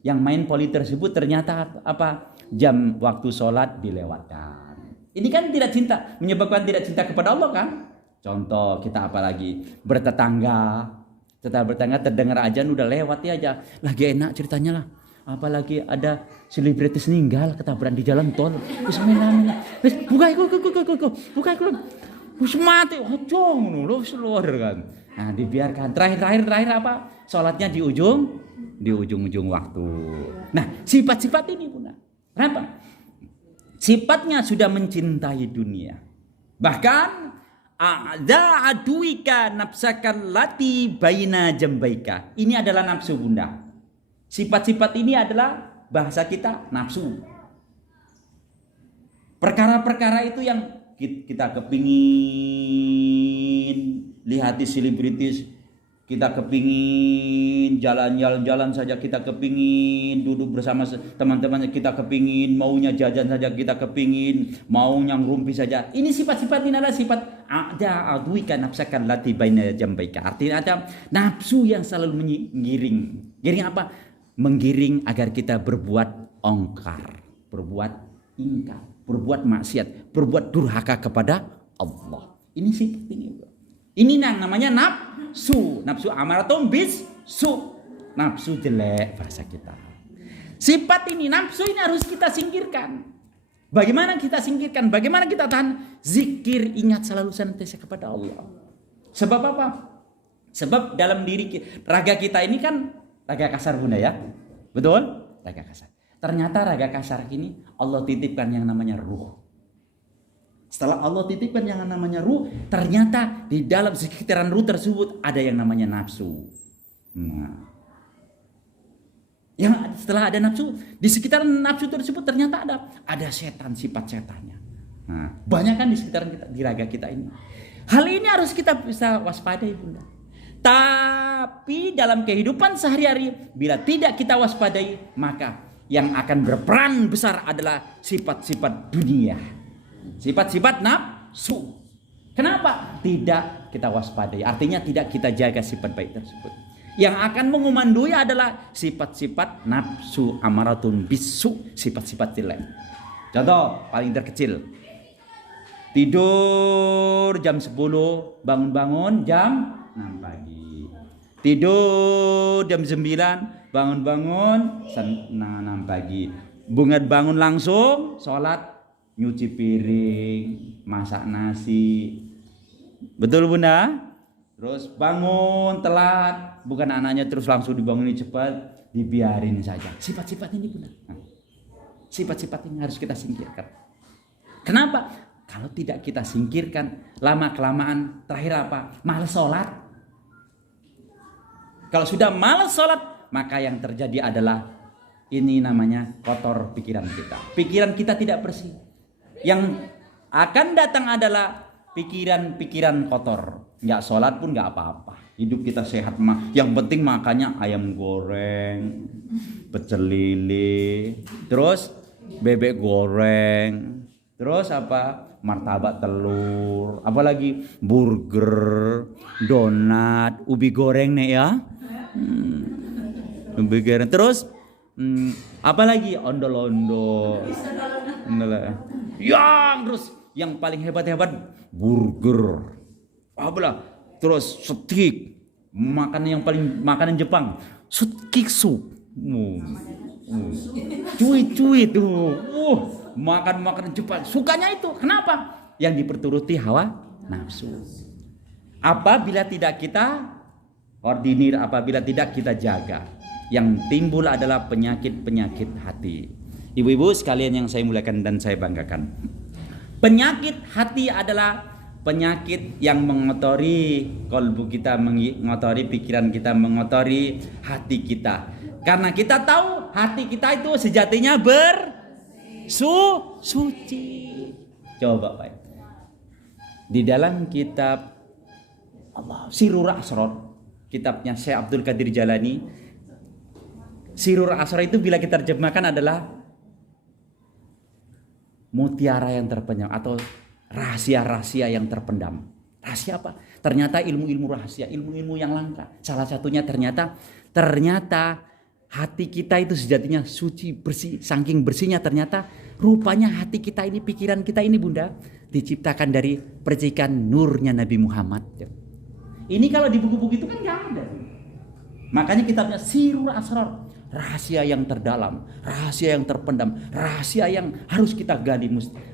Yang main poli tersebut ternyata apa? Jam waktu sholat dilewatkan. Ini kan tidak cinta, menyebabkan tidak cinta kepada Allah kan? Contoh kita apa lagi? Bertetangga terdengar azan udah lewat ya aja. Lagi enak ceritanya lah. Apalagi ada selebritis meninggal ketabrakan di jalan tol. Bismillah. Buka. Wis mati ojo ngono lho seluar kan. Nah, dibiarkan. Terakhir apa? Salatnya di ujung waktu. Nah, sifat-sifat ini Bunda. Kenapa? Sifatnya sudah mencintai dunia. Bahkan a'da aduika nafsakan lati baina jambaika. Ini adalah nafsu Bunda. Sifat-sifat ini adalah bahasa kita nafsu. Perkara-perkara itu yang kita kepingin lihat di selebritis, kita kepingin jalan-jalan saja, kita kepingin duduk bersama teman-teman, kita kepingin maunya jajan saja, kita kepingin maunya ngerumpi saja. Ini sifat-sifat ini adalah sifat ada aduika nafsakan lati baina jambaika. Artinya ada nafsu yang selalu menggiring. Giring apa? Menggiring agar kita berbuat ongkar, berbuat ingkar, berbuat maksiat, berbuat durhaka kepada Allah. Ini sifat ini. Ini yang namanya nafsu. Nafsu amaratun bisu. Nafsu jelek bahasa kita. Sifat ini, nafsu ini harus kita singkirkan. Bagaimana kita singkirkan? Bagaimana kita tahan? Zikir, ingat selalu senantiasa kepada Allah. Sebab apa? Sebab dalam diri raga kita ini kan raga kasar Bunda ya. Betul? Raga kasar. Ternyata raga kasar ini Allah titipkan yang namanya ruh. Setelah Allah titipkan yang namanya ruh, ternyata di dalam sekitaran ruh tersebut ada yang namanya nafsu. Nah, yang setelah ada nafsu, di sekitaran nafsu tersebut ternyata ada setan, sifat setannya. Nah, banyak kan di sekitaran kita, di raga kita ini. Hal ini harus kita bisa waspadai Bunda. Tapi dalam kehidupan sehari-hari, bila tidak kita waspadai, maka yang akan berperan besar adalah sifat-sifat dunia. Sifat-sifat nafsu. Kenapa? Tidak kita waspadai. Artinya tidak kita jaga sifat baik tersebut. Yang akan mengomandoi adalah sifat-sifat nafsu amaratun bisu. Sifat-sifat jelek. Contoh paling terkecil. Tidur jam 10, bangun-bangun jam 6 pagi. Tidur jam 9, bangun-bangun 6 pagi. Bangun langsung, sholat, nyuci piring, masak nasi. Betul Bunda? Terus bangun telat, bukan anaknya terus langsung dibangunin cepat, dibiarin saja. Sifat-sifat ini benar. Sifat-sifat ini harus kita singkirkan. Kenapa? Kalau tidak kita singkirkan, lama-kelamaan terakhir apa? Malas sholat. Kalau sudah malas sholat, maka yang terjadi adalah ini namanya kotor pikiran kita. Pikiran kita tidak bersih. Yang akan datang adalah pikiran-pikiran kotor. Nggak sholat pun nggak apa-apa. Hidup kita sehat mah. Yang penting makannya ayam goreng, pecel lele, terus bebek goreng, terus apa? Martabak telur, apalagi burger, donat, ubi goreng nih ya. Ubi goreng. Terus apalagi ondol-ondol. Yang paling hebat-hebat burger. Apalah, terus steak. Makanan Jepang, steak soup. Cuit tuh. Makan Jepang. Sukanya itu. Kenapa? Yang diperturuti hawa nafsu. Apabila tidak kita ordinir, apabila tidak kita jaga, yang timbul adalah penyakit-penyakit hati. Ibu-ibu sekalian yang saya muliakan dan saya banggakan. Penyakit hati adalah penyakit yang mengotori kolbu kita, mengotori pikiran kita, mengotori hati kita. Karena kita tahu hati kita itu sejatinya suci. Coba Pak. Di dalam kitab Sirrul Asrar, kitabnya Syekh Abdul Qadir Jalani, Sirrul Asrar itu bila kita terjemahkan adalah mutiara yang terpendam atau rahasia-rahasia yang terpendam. Rahasia apa? Ternyata ilmu-ilmu rahasia, ilmu-ilmu yang langka. Salah satunya ternyata hati kita itu sejatinya suci, bersih. Saking bersihnya ternyata rupanya hati kita ini, pikiran kita ini Bunda, diciptakan dari percikan nurnya Nabi Muhammad. Ini kalau di buku-buku itu kan gak ada. Makanya kitabnya Sirrul Asrar. Rahasia yang terdalam, rahasia yang terpendam, rahasia yang harus kita gali,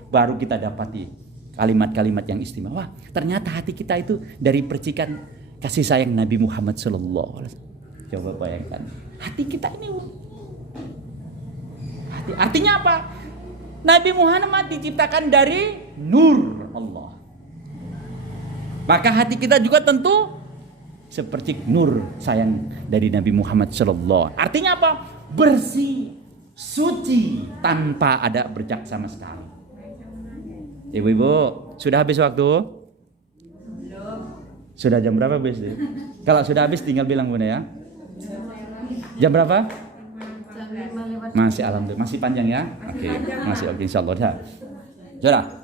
baru kita dapati kalimat-kalimat yang istimewa. Ternyata hati kita itu dari percikan kasih sayang Nabi Muhammad SAW. Coba bayangkan, hati kita ini artinya apa? Nabi Muhammad diciptakan dari nur Allah. Maka hati kita juga tentu seperti nur sayang dari Nabi Muhammad SAW. Artinya apa? Bersih, suci, tanpa ada bercak sama sekali. Ibu-ibu, sudah habis waktu? Sudah jam berapa habis? Kalau sudah habis tinggal bilang Bunda ya. Jam berapa? Masih alhamdulillah, masih panjang ya. Oke, masih oke insyaallah. Saudara,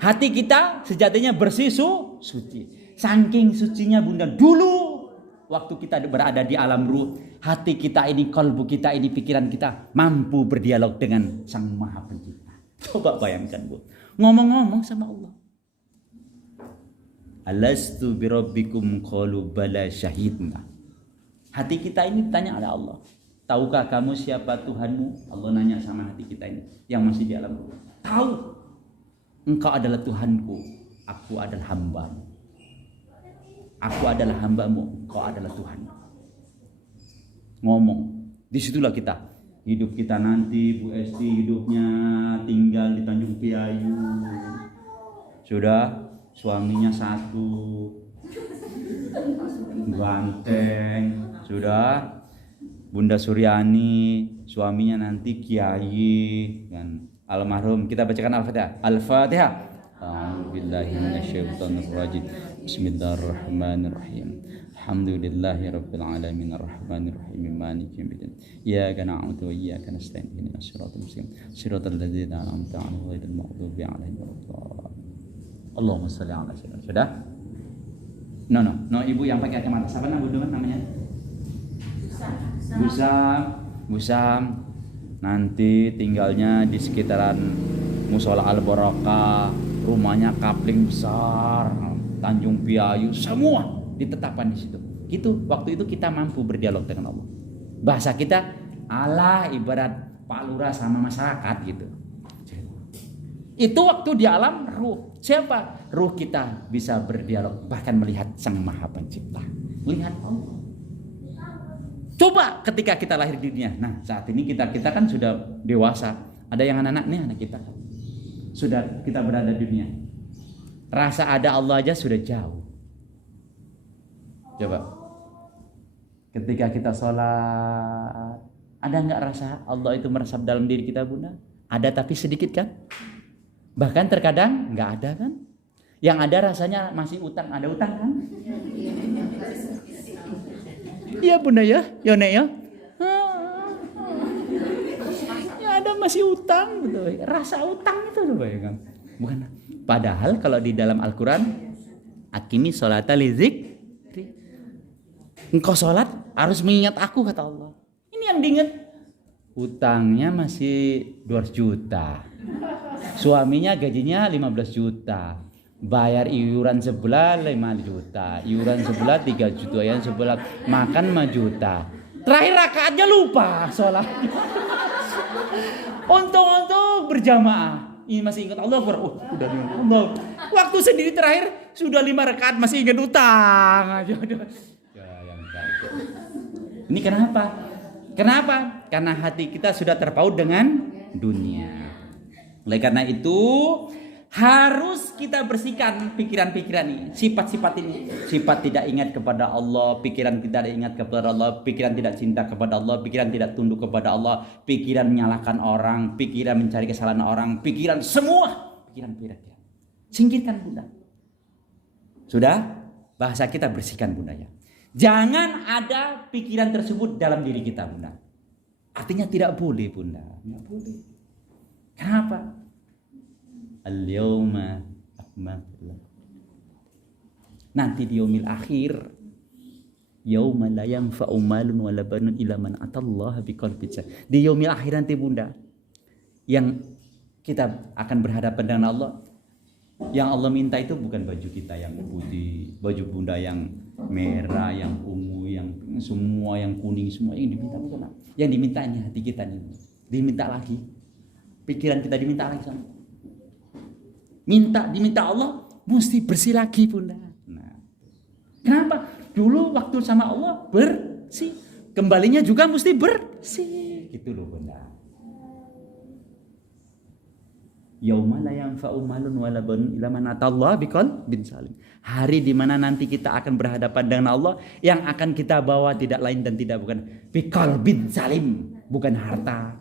hati kita sejatinya bersih, suci. Saking sucinya Bunda, dulu waktu kita berada di alam ruh, hati kita ini, kalbu kita ini, pikiran kita mampu berdialog dengan Sang Maha Pencipta. Coba bayangkan Bu, ngomong-ngomong sama Allah. Alastu birabbikum qalu bala syahidna. Hati kita ini tanya ada Allah. Tahukah kamu siapa Tuhanmu? Allah nanya sama hati kita ini yang masih di alam ruh. Tahu. Engkau adalah Tuhanku, aku adalah hamba-Mu. Aku adalah hamba-Mu, Kau adalah Tuhan. Ngomong. Disitulah kita. Hidup kita nanti, Bu Esti hidupnya tinggal di Tanjung Piayu. Sudah, suaminya satu. Ganteng. Sudah. Bunda Suryani, suaminya nanti kiai. Dan almarhum. Kita bacakan Al-Fatihah. Al-Fatihah. A'udzubillahi minasyaitonirrajim. Bismillahirrahmanirrahim. Alhamdulillahirabbil alamin arrahmanir rahim maliki yaumiddin. Iyyaka na'budu wa iyyaka nasta'in ihdinas siratal mustaqim. Siratal ladzina an'amta 'alaihim ghairil maghdubi 'alaihim waladdallin. Allahumma shalli 'ala sayyidina. Sudah? No, ibu yang pakai kacamata. Siapa namanya? Busam. Nanti tinggalnya di sekitaran Musola Al Barakah, rumahnya kapling besar, Tanjung Piayu, semua ditetapkan di situ. Gitu, waktu itu kita mampu berdialog dengan Allah. Bahasa kita Allah ibarat Pak Lurah sama masyarakat gitu. Itu waktu di alam ruh. Siapa? Ruh kita bisa berdialog, bahkan melihat Sang Maha Pencipta. Lihat Allah. Coba ketika kita lahir di dunia. Nah, saat ini kita kan sudah dewasa. Ada yang anak-anak nih, anak kita. Sudah kita berada di dunia. Rasa ada Allah aja sudah jauh. Coba. Ketika kita sholat, ada nggak rasa Allah itu meresap dalam diri kita, Bunda? Ada tapi sedikit kan? Bahkan terkadang nggak ada kan? Yang ada rasanya masih utang, ada utang kan? Iya Bunda ya, Nek ya. Ya ada masih utang betul. Rasa utang itu loh ya kan. Bukan. Padahal kalau di dalam Al-Qur'an akimi sholata lidzikri. Engkau sholat harus mengingat aku kata Allah. Ini yang diingat. Utangnya masih 200 juta. Suaminya gajinya 15 juta. Bayar iuran sebelah 5 juta, iuran sebelah 3 juta, yang sebelah makan 5 juta. Terakhir rakaatnya lupa sholat. Untung berjamaah. Ini masih ingat Allah. Udah ingat Allah. Waktu sendiri terakhir sudah 5 rakaat masih ingat utang. Ini kenapa? Kenapa? Karena hati kita sudah terpaut dengan dunia. Oleh karena itu harus kita bersihkan pikiran-pikiran ini, sifat-sifat ini. Sifat tidak ingat kepada Allah, pikiran tidak ingat kepada Allah, pikiran tidak cinta kepada Allah, pikiran tidak tunduk kepada Allah, pikiran menyalahkan orang, pikiran mencari kesalahan orang, pikiran semua, pikiran. Singkirkan Bunda. Sudah? Bahasa kita bersihkan Bunda ya. Jangan ada pikiran tersebut dalam diri kita Bunda. Artinya tidak boleh Bunda. Tidak boleh. Kenapa? Al-yawma akmaltu lakum. Nanti di yaumil akhir, yauma la yanfa'u malun wala banun illa man atallaha biqalbin salim. Di yaumil akhir nanti Bunda, yang kita akan berhadapan dengan Allah, yang Allah minta itu bukan baju kita yang putih, baju Bunda yang merah, yang ungu, yang semua yang kuning, semua yang diminta bukan. Yang diminta ini hati kita nih. Diminta lagi. Pikiran kita diminta lagi sama. Diminta Allah mesti bersih lagi Bunda. Nah, kenapa? Dulu waktu sama Allah bersih, kembalinya juga mesti bersih. Gitu loh Bunda. Yauma la yanfa'u malun wala banun illa man atallaha biqalbin salim. Hari di mana nanti kita akan berhadapan dengan Allah, yang akan kita bawa tidak lain dan tidak bukan biqalbin salim, bukan harta,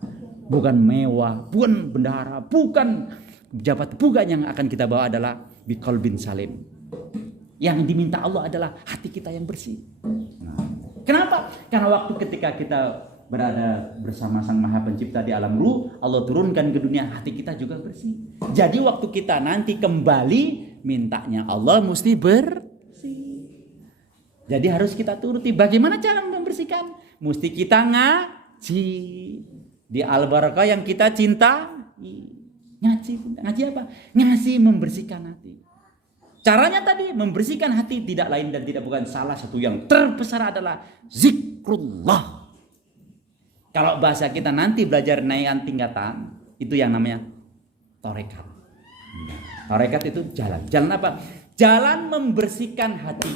bukan mewah, bukan bendahara, bukan pejabat, bukan. Yang akan kita bawa adalah biqalbin salim. Yang diminta Allah adalah hati kita yang bersih. Nah, kenapa? Karena waktu ketika kita berada bersama Sang Maha Pencipta di alam ruh, Allah turunkan ke dunia, hati kita juga bersih. Jadi waktu kita nanti kembali, mintanya Allah mesti bersih. Jadi harus kita turuti. Bagaimana cara membersihkan? Mesti kita ngaji di Al-Barakah yang kita cinta. Ngaji apa? Ngaji membersihkan hati. Caranya tadi membersihkan hati tidak lain dan tidak bukan, salah satu yang terbesar adalah zikrullah. Kalau bahasa kita nanti belajar naikkan tingkatan, itu yang namanya tarekat. Tarekat itu jalan. Jalan apa? Jalan membersihkan hati.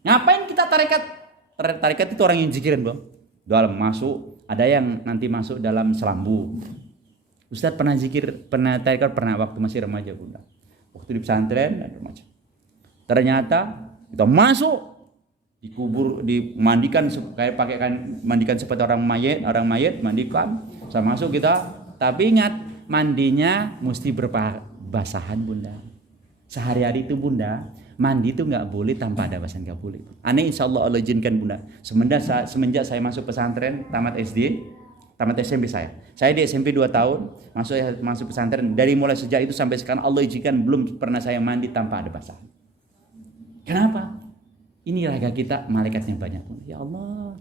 Ngapain kita tarekat? Tarekat itu orang yang zikirin, Bang. Dalam masuk, ada yang nanti masuk dalam selambu. Ustadz pernah zikir, pernah tarekat, pernah waktu masih remaja Bunda. Waktu di pesantren dan remaja. Ternyata kita masuk, dikubur, dimandikan kayak pakai kan mandikan seperti orang mayat mandikan, saya masuk kita. Tapi ingat, mandinya mesti berbasahan Bunda. Sehari-hari itu Bunda, mandi itu nggak boleh tanpa ada basahan, nggak boleh. Aneh, insya Allah izinkan Bunda. Semenjak saya masuk pesantren, tamat SD, tamat SMP saya di SMP 2 tahun, masuk pesantren. Dari mulai sejak itu sampai sekarang Allah izinkan belum pernah saya mandi tanpa ada basahan. Kenapa? Ini raga kita, malaikatnya banyak. Ya Allah,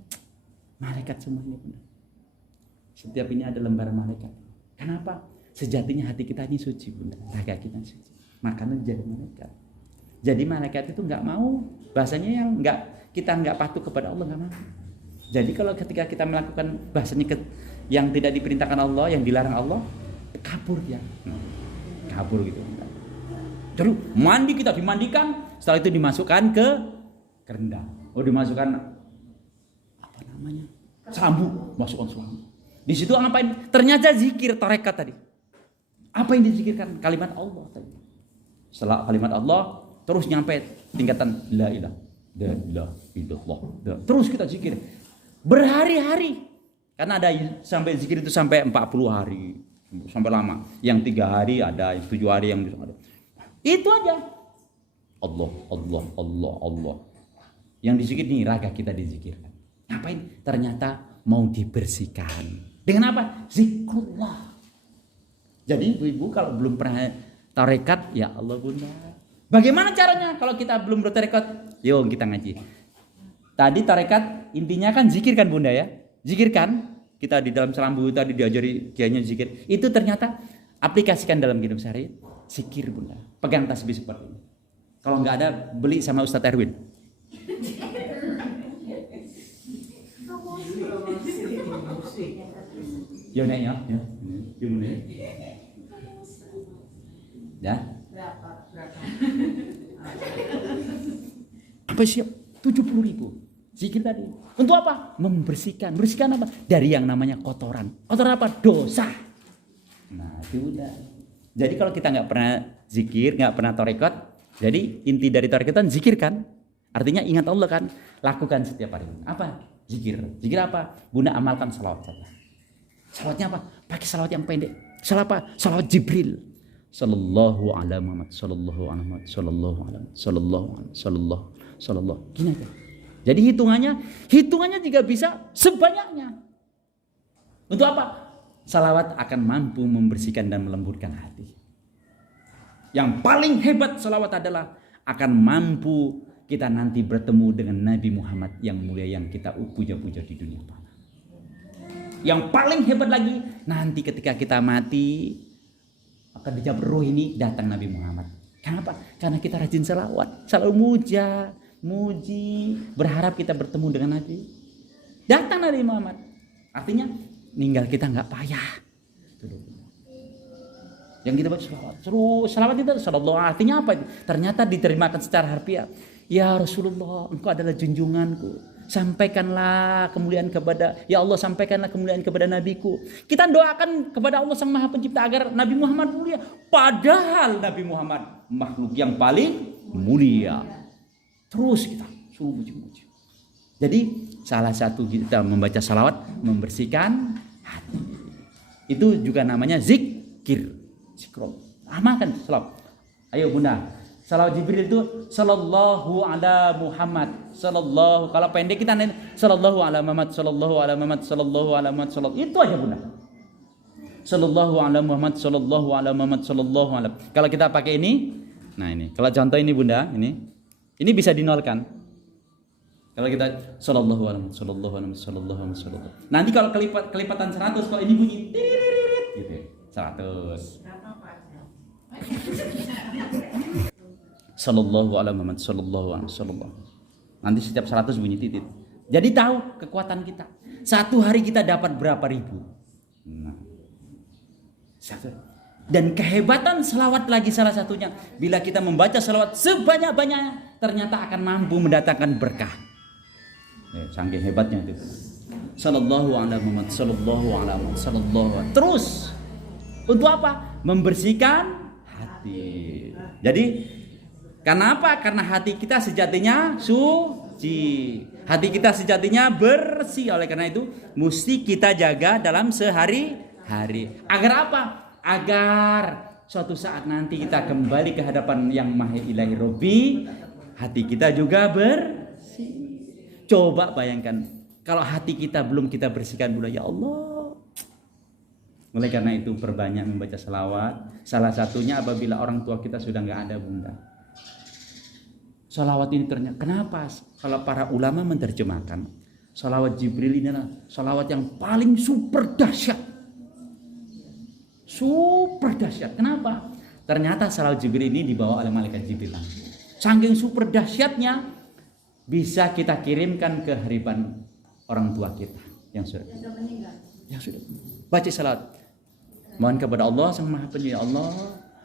malaikat semuanya Bunda. Setiap ini ada lembar malaikat. Kenapa? Sejatinya hati kita ini suci Bunda, raga kita suci. Makanya jadi malaikat. Jadi malaikat itu nggak mau, bahasanya yang kita nggak patuh kepada Allah, nggak mau. Jadi kalau ketika kita melakukan bahasanya yang tidak diperintahkan Allah, yang dilarang Allah, kabur ya. kabur gitu. Terus mandi, kita dimandikan, setelah itu dimasukkan ke kerenda. Oh, dimasukkan apa namanya? Selambu, masukkan selambu. Di situ ngapain? Ternyata zikir tarekat tadi. Apa yang dizikirkan? Kalimat Allah tadi. Setelah kalimat Allah terus nyampe tingkatan la ilaha illallah. Terus kita zikir berhari-hari. Karena ada sampai zikir itu sampai 40 hari, sampai lama. Yang 3 hari ada, yang 7 hari yang ada. Itu aja. Allah, Allah, Allah, Allah. Yang dizikir nih raga kita dizikirkan. Ngapain? Ternyata mau dibersihkan. Dengan apa? Zikrullah. Jadi ibu-ibu kalau belum pernah tarekat, ya Allah bunda. Bagaimana caranya kalau kita belum bertarekat? Yuk kita ngaji. Tadi tarekat intinya kan zikir kan bunda ya. Zikir kan? Kita di dalam selambu tadi diajari kiainya zikir. Itu ternyata aplikasikan dalam hidup sehari. Zikir bunda. Pegang tasbih seperti ini. Kalau nggak ada beli sama Ustadz Erwin. Ya nek ya. Ya. Apa sih? 70.000. Zikir tadi. Untuk apa? Membersihkan. Bersihkan apa? Dari yang namanya kotoran. Kotoran apa? Dosa. Nah, itu udah. Jadi kalau kita nggak pernah zikir, nggak pernah tarekat, jadi inti dari tarekat kan zikir kan? Artinya ingat Allah kan? Lakukan setiap hari. Apa? Zikir. Zikir apa? Bunda amalkan salawat saja. Salawatnya apa? Pakai salawat yang pendek. Salawat apa? Salawat Jibril. Sallallahu alaihi Muhammad, sallallahu alaihi Muhammad, sallallahu alaihi, sallallahu. Gini aja. Jadi hitungannya juga bisa sebanyaknya. Untuk apa? Salawat akan mampu membersihkan dan melembutkan hati. Yang paling hebat salawat adalah akan mampu kita nanti bertemu dengan Nabi Muhammad yang mulia yang kita puja-puja di dunia. Yang paling hebat lagi nanti ketika kita mati akan dijawab roh ini datang Nabi Muhammad. Kenapa? Karena kita rajin salawat, selalu muji, berharap kita bertemu dengan Nabi. Datang Nabi Muhammad. Artinya ninggal kita nggak payah. Yang kita baca salawat. Salawat itu sallallahu artinya apa? Ternyata diterima secara harfiah. Ya Rasulullah, engkau adalah junjunganku. Sampaikanlah kemuliaan kepada ya Allah, sampaikanlah kemuliaan kepada nabiku. Kita doakan kepada Allah Sang Maha Pencipta agar Nabi Muhammad mulia. Padahal Nabi Muhammad makhluk yang paling mulia. Terus kita suruh muji-muji. Jadi salah satu kita membaca salawat membersihkan hati. Itu juga namanya zikir. Zikrul. Amalkan salawat. Ayo bunda. Salawat Jibril itu sallallahu ala Muhammad, sallallahu, kalau pendek kita nanti sallallahu ala Muhammad, sallallahu ala Muhammad, sallallahu ala Muhammad, sallallahu. Itu aja bunda. Sallallahu ala Muhammad, sallallahu ala Muhammad, sallallahu ala. Kalau kita pakai ini, nah ini. Kalau contoh ini bunda, ini bisa dinolkan. Kalau kita sallallahu ala Muhammad, sallallahu ala Muhammad, sallallahu ala Muhammad, sallallahu. Nanti kalau kelipatan 100, kalau ini bunyi gitu. 100. Sallallahu ala Muhammad, sallallahu ala sallallahu. Nanti setiap 100 bunyi titik. Jadi tahu kekuatan kita. Satu hari kita dapat berapa ribu. Nah. Dan kehebatan selawat lagi salah satunya. Bila kita membaca selawat sebanyak-banyaknya, ternyata akan mampu mendatangkan berkah. Saking hebatnya itu. Sallallahu ala Muhammad, sallallahu ala Muhammad, sallallahu. Terus untuk apa? Membersihkan hati. Jadi kenapa? Karena hati kita sejatinya suci. Hati kita sejatinya bersih. Oleh karena itu mesti kita jaga dalam sehari-hari. Agar apa? Agar suatu saat nanti kita kembali ke hadapan yang Maha Ilahi Robbi, hati kita juga bersih. Coba bayangkan kalau hati kita belum kita bersihkan dulu, ya Allah. Oleh karena itu perbanyak membaca salawat. Salah satunya apabila orang tua kita sudah nggak ada bunda. Salawat ini ternyata kenapa? Kalau para ulama menerjemahkan salawat Jibril ini adalah salawat yang paling super dahsyat. Super dahsyat. Kenapa? Ternyata salawat Jibril ini dibawa oleh malaikat Jibril. Saking super dahsyatnya bisa kita kirimkan ke harapan orang tua kita yang sudah meninggal. Yang sudah baca salawat. Mohon kepada Allah Sang Maha Penyayang, Allah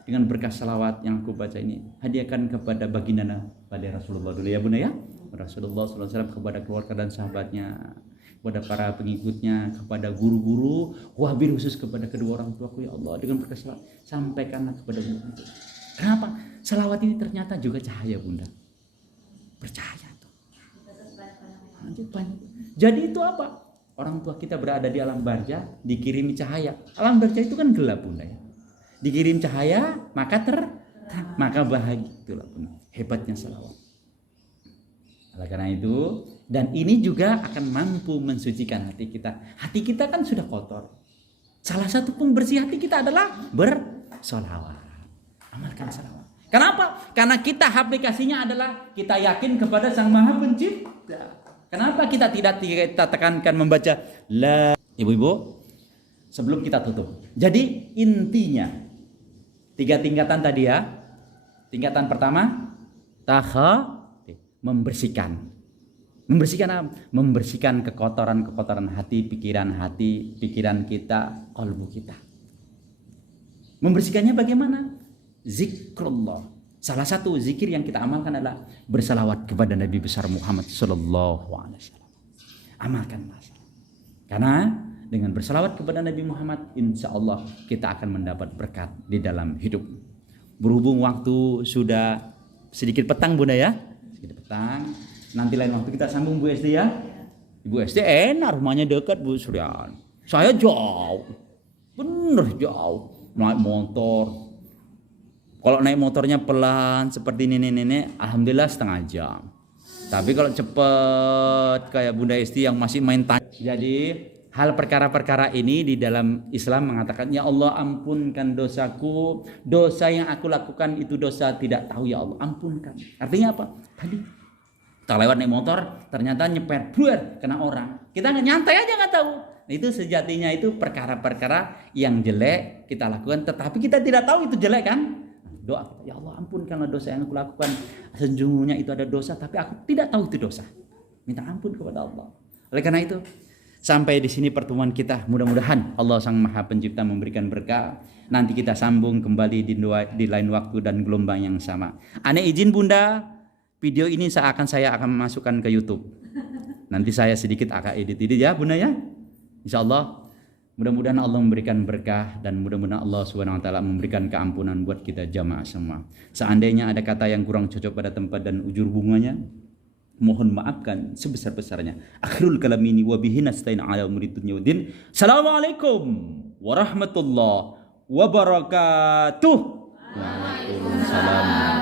dengan berkah salawat yang aku baca ini, hadiahkan kepada baginda pada Rasulullah dulu ya Bunda ya. Rasulullah SAW kepada keluarga dan sahabatnya, kepada para pengikutnya, kepada guru-guru, wabil khusus kepada kedua orang tuaku ya Allah, dengan berkah salawat sampaikanlah kepada guru itu. Kenapa? Salawat ini ternyata juga cahaya Bunda. Percaya tuh. Jadi itu apa? Orang tua kita berada di alam barzah, dikirimi cahaya. Alam barzah itu kan gelap Bunda ya. Dikirim cahaya, maka bahagia. Itulah Bunda. Hebatnya salawat. Oleh karena itu, dan ini juga akan mampu mensucikan hati kita. Hati kita kan sudah kotor. Salah satu pembersih hati kita adalah bersolawat. Amalkan salawat. Kenapa? Karena kita aplikasinya adalah kita yakin kepada Sang Maha Pencipta. Kenapa kita tidak tekankan membaca la, ibu-ibu, sebelum kita tutup. Jadi intinya 3 tingkatan tadi ya. Tingkatan pertama membersihkan. Membersihkan kekotoran hati, pikiran kita, kalbu kita. Membersihkannya bagaimana? Zikrullah. Salah satu zikir yang kita amalkan adalah bersalawat kepada Nabi besar Muhammad sallallahu alaihi wasallam. Amalkanlah. Karena dengan bersalawat kepada Nabi Muhammad, insya Allah kita akan mendapat berkat di dalam hidup. Berhubung waktu sudah sedikit petang Bunda ya, sedikit petang. Nanti lain waktu kita sambung Bu SD ya. Ibu SD enak, rumahnya dekat Bu Suryan. Saya jauh, bener jauh, naik motor. Kalau naik motornya pelan seperti ini, alhamdulillah setengah jam. Tapi kalau cepet kayak Bunda Esti yang masih main tanya. Jadi hal perkara-perkara ini di dalam Islam mengatakan, ya Allah ampunkan dosaku, dosa yang aku lakukan itu dosa tidak tahu ya Allah, ampunkan. Artinya apa? Tadi kita lewat naik motor, ternyata nyepet, buar, kena orang. Kita nyantai aja nggak tahu. Itu sejatinya itu perkara-perkara yang jelek kita lakukan, tetapi kita tidak tahu itu jelek kan? Doa kita, ya Allah ampunkanlah dosa yang aku lakukan. Sejujurnya itu ada dosa, tapi aku tidak tahu itu dosa. Minta ampun kepada Allah. Oleh karena itu, sampai di sini pertemuan kita. Mudah-mudahan Allah Sang Maha Pencipta memberikan berkah. Nanti kita sambung kembali di lain waktu dan gelombang yang sama. Ane izin Bunda, video ini saya akan masukkan ke YouTube. Nanti saya sedikit akan edit ya Bunda ya. Insya Allah. Mudah-mudahan Allah memberikan berkah dan mudah-mudahan Allah Subhanahu wa taala memberikan keampunan buat kita jamaah semua. Seandainya ada kata yang kurang cocok pada tempat dan ujur bunganya, mohon maafkan sebesar-besarnya. Akhirul kalam ini wa bihi nasta'in ala umuri dunya waddin. Assalamualaikum warahmatullahi wabarakatuh. Waalaikumsalam.